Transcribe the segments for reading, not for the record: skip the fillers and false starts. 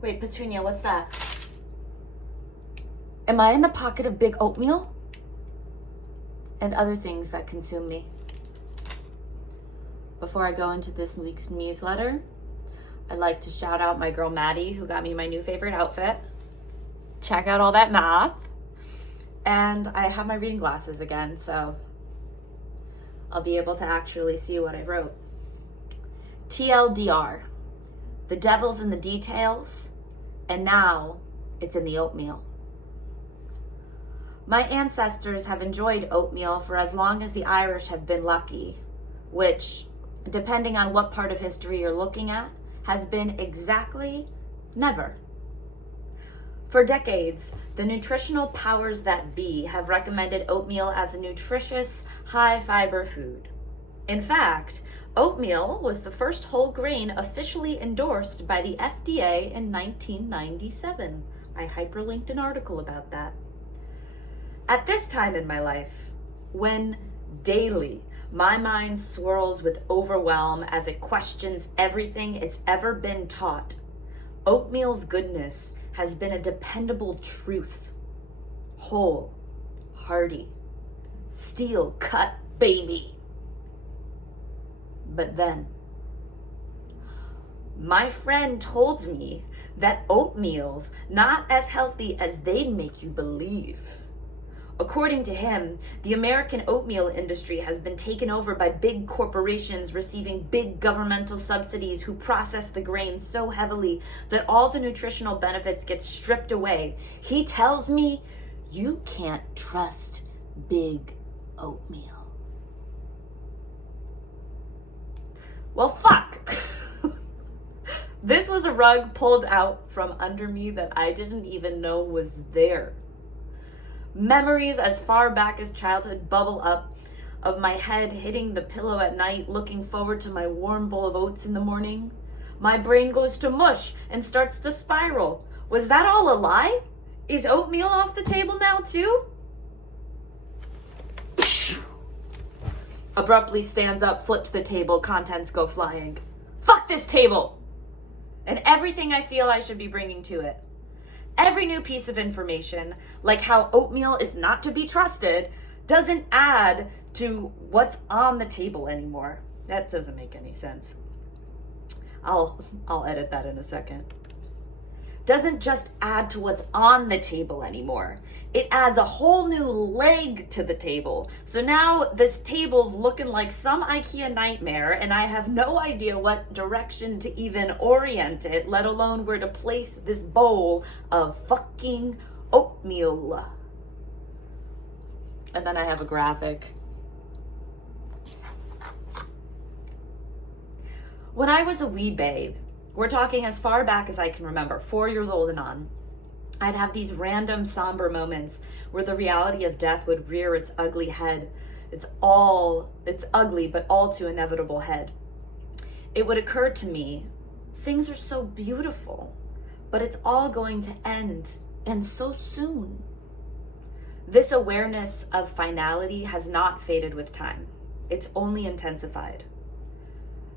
Wait, Petunia, what's that? Am I in the pocket of Big Oatmeal? And other things that consume me. Before I go into this week's newsletter, I'd like to shout out my girl Maddie, who got me my new favorite outfit. Check out all that math. And I have my reading glasses again, so I'll be able to actually see what I wrote. TLDR. The devil's in the details, and now it's in the oatmeal. My ancestors have enjoyed oatmeal for as long as the Irish have been lucky, which, depending on what part of history you're looking at, has been exactly never. For decades, the nutritional powers that be have recommended oatmeal as a nutritious, high-fiber food. In fact, oatmeal was the first whole grain officially endorsed by the FDA in 1997. I hyperlinked an article about that. At this time in my life, when daily my mind swirls with overwhelm as it questions everything it's ever been taught, oatmeal's goodness has been a dependable truth. Whole, hearty, steel-cut baby. But then, my friend told me that oatmeal's not as healthy as they'd make you believe. According to him, the American oatmeal industry has been taken over by big corporations receiving big governmental subsidies who process the grain so heavily that all the nutritional benefits get stripped away. He tells me you can't trust big oatmeal. Well, fuck. This was a rug pulled out from under me that I didn't even know was there. Memories as far back as childhood bubble up of my head hitting the pillow at night, looking forward to my warm bowl of oats in the morning. My brain goes to mush and starts to spiral. Was that all a lie? Is oatmeal off the table now too? Abruptly stands up, flips the table, contents go flying. Fuck this table! And everything I feel I should be bringing to it. Every new piece of information, like how oatmeal is not to be trusted, doesn't add to what's on the table anymore. That doesn't make any sense. I'll edit that in a second. Doesn't just add to what's on the table anymore. It adds a whole new leg to the table. So now this table's looking like some IKEA nightmare, and I have no idea what direction to even orient it, let alone where to place this bowl of fucking oatmeal. And then I have a graphic. When I was a wee babe, we're talking as far back as I can remember, 4 years old and on, I'd have these random somber moments where the reality of death would rear its ugly head. It's ugly, but all too inevitable head. It would occur to me, things are so beautiful, but it's all going to end, and so soon. This awareness of finality has not faded with time. It's only intensified.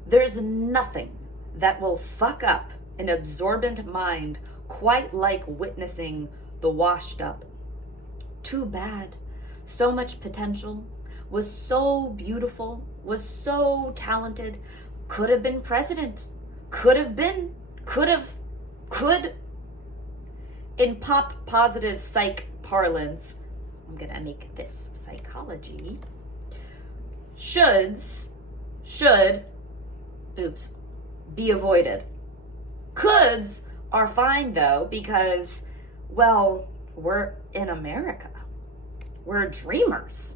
There's nothing that will fuck up an absorbent mind quite like witnessing the washed up. Too bad. So much potential, was so beautiful, was so talented, could have been president, could. In pop positive psych parlance, I'm gonna make this psychology, should be avoided. Coulds are fine though, because, well, we're in America. We're dreamers.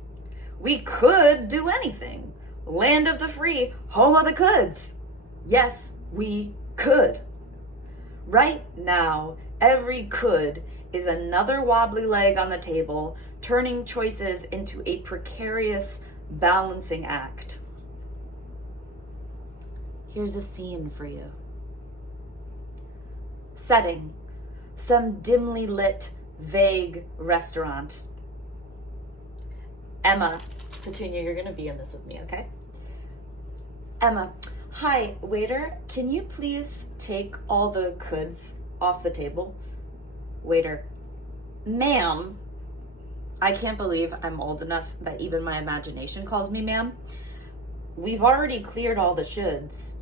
We could do anything. Land of the free, home of the coulds. Yes, we could. Right now, every could is another wobbly leg on the table, turning choices into a precarious balancing act. Here's a scene for you. Setting, some dimly lit, vague restaurant. Emma, Petunia, you're gonna be in this with me, okay? Emma, hi, waiter, can you please take all the coulds off the table. Waiter, ma'am, I can't believe I'm old enough that even my imagination calls me ma'am. We've already cleared all the shoulds.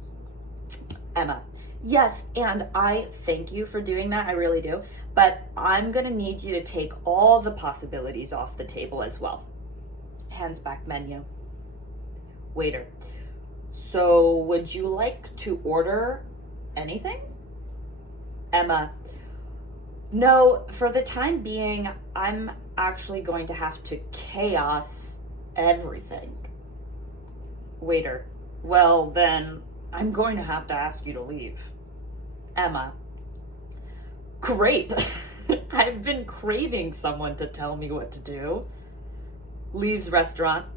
Emma, yes, and I thank you for doing that, I really do, but I'm gonna need you to take all the possibilities off the table as well. Hands back menu. Waiter, so would you like to order anything? Emma, no, for the time being, I'm actually going to have to chaos everything. Waiter, well then, I'm going to have to ask you to leave. Emma, great. I've been craving someone to tell me what to do. Leaves restaurant,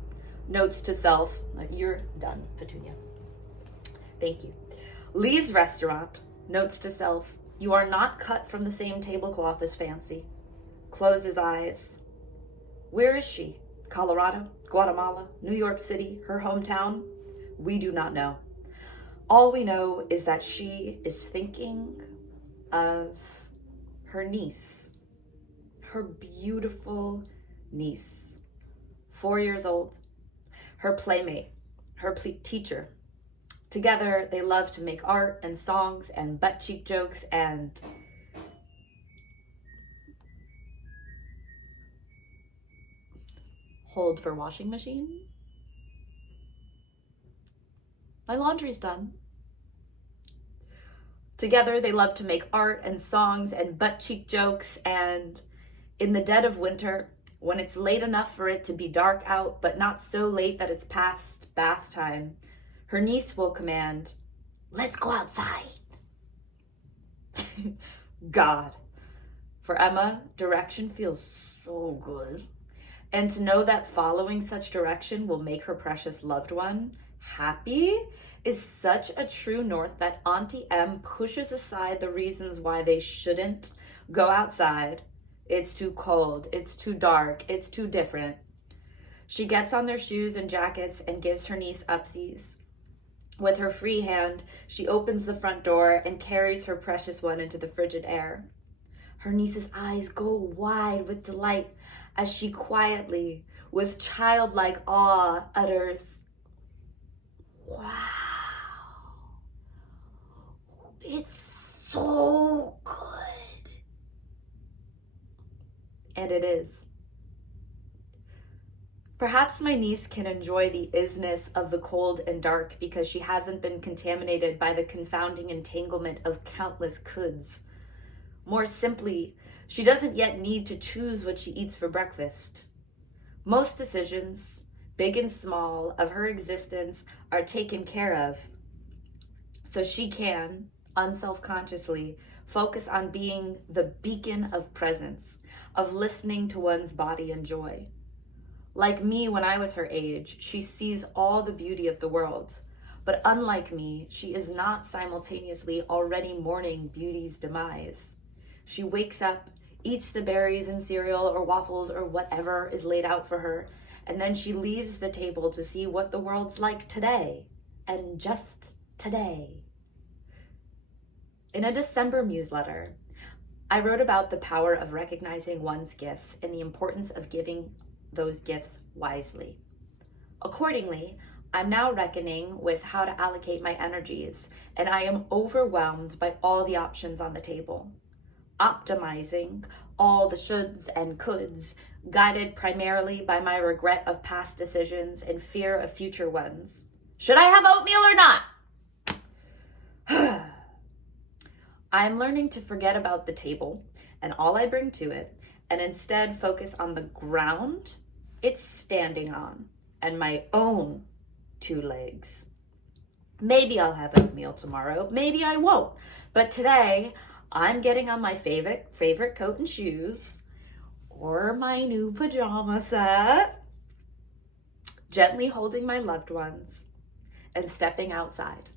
notes to self, you're done, Petunia. Thank you. Leaves restaurant, notes to self, you are not cut from the same tablecloth as Fancy. Closes eyes. Where is she? Colorado, Guatemala, New York City, her hometown? We do not know. All we know is that she is thinking of her niece, her beautiful niece, 4 years old, her playmate, her teacher. Together, they love to make art and songs and butt cheek jokes and hold for washing machine. My laundry's done. Together, they love to make art and songs and butt cheek jokes, and in the dead of winter, when it's late enough for it to be dark out, but not so late that it's past bath time, her niece will command, "Let's go outside." God. For Emma, direction feels so good. And to know that following such direction will make her precious loved one happy is such a true north that Auntie M pushes aside the reasons why they shouldn't go outside. It's too cold, it's too dark, it's too different. She gets on their shoes and jackets and gives her niece upsies. With her free hand, she opens the front door and carries her precious one into the frigid air. Her niece's eyes go wide with delight as she quietly, with childlike awe, utters, "Wow, it's so good." And it is. Perhaps my niece can enjoy the isness of the cold and dark because she hasn't been contaminated by the confounding entanglement of countless coulds. More simply, she doesn't yet need to choose what she eats for breakfast. Most decisions, big and small, of her existence are taken care of, so she can, unselfconsciously, focus on being the beacon of presence, of listening to one's body and joy. Like me when I was her age, she sees all the beauty of the world. But unlike me, she is not simultaneously already mourning beauty's demise. She wakes up, eats the berries and cereal or waffles or whatever is laid out for her, and then she leaves the table to see what the world's like today, and just today. In a December newsletter, I wrote about the power of recognizing one's gifts and the importance of giving those gifts wisely. Accordingly, I'm now reckoning with how to allocate my energies, and I am overwhelmed by all the options on the table. Optimizing all the shoulds and coulds, guided primarily by my regret of past decisions and fear of future ones. Should I have oatmeal or not? I'm learning to forget about the table and all I bring to it, and instead focus on the ground it's standing on and my own 2 legs. Maybe I'll have oatmeal tomorrow, maybe I won't, but today I'm getting on my favorite coat and shoes, or my new pajama set, gently holding my loved ones, and stepping outside.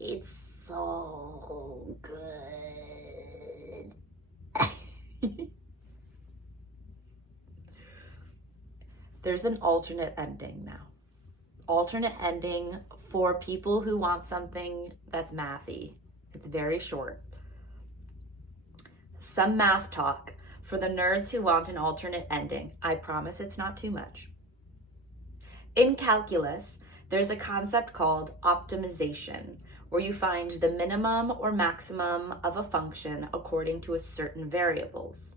It's so good. There's an alternate ending now. Alternate ending for people who want something that's mathy. It's very short. some math talk for the nerds who want an alternate ending. I promise it's not too much. In calculus, there's a concept called optimization, where you find the minimum or maximum of a function according to a certain variables.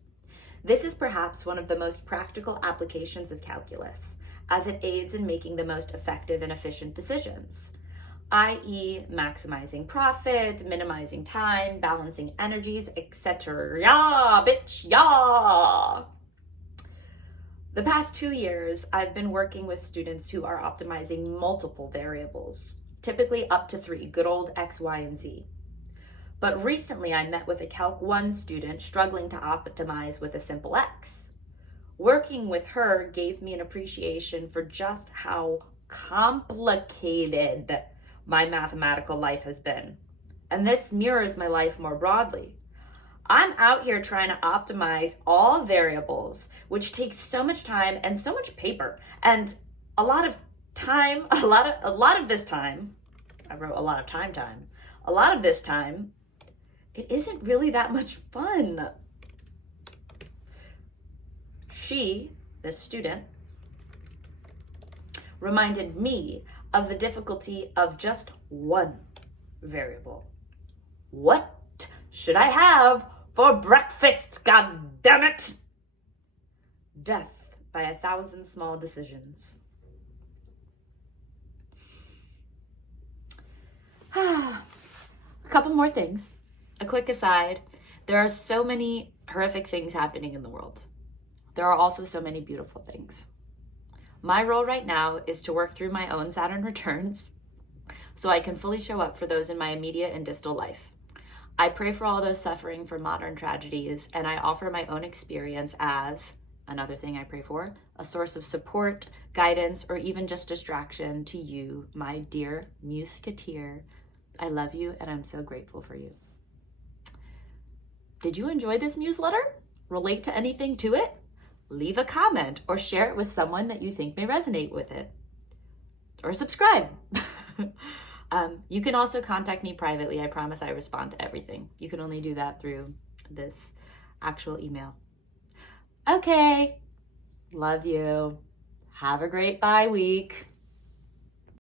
This is perhaps one of the most practical applications of calculus, as it aids in making the most effective and efficient decisions, i.e. maximizing profit, minimizing time, balancing energies, etc. Yeah, bitch, yeah! The past 2 years, I've been working with students who are optimizing multiple variables, typically up to 3, good old X, Y, and Z. But recently I met with a Calc 1 student struggling to optimize with a simple X. Working with her gave me an appreciation for just how complicated my mathematical life has been. And this mirrors my life more broadly. I'm out here trying to optimize all variables, which takes so much time and so much paper and a lot of time, a lot of this time, I wrote a lot of time, a lot of this time, it isn't really that much fun. She, this student, reminded me of the difficulty of just one variable. What should I have for breakfast, god damn it? Death by 1,000 small decisions. A couple more things. A quick aside. There are so many horrific things happening in the world. There are also so many beautiful things. My role right now is to work through my own Saturn returns so I can fully show up for those in my immediate and distal life. I pray for all those suffering from modern tragedies, and I offer my own experience as, another thing I pray for, a source of support, guidance, or even just distraction to you, my dear musketeer. I love you, and I'm so grateful for you. Did you enjoy this newsletter? Relate to anything to it? Leave a comment or share it with someone that you think may resonate with it. Or subscribe. You can also contact me privately. I promise I respond to everything. You can only do that through this actual email. Okay. Love you. Have a great bye week.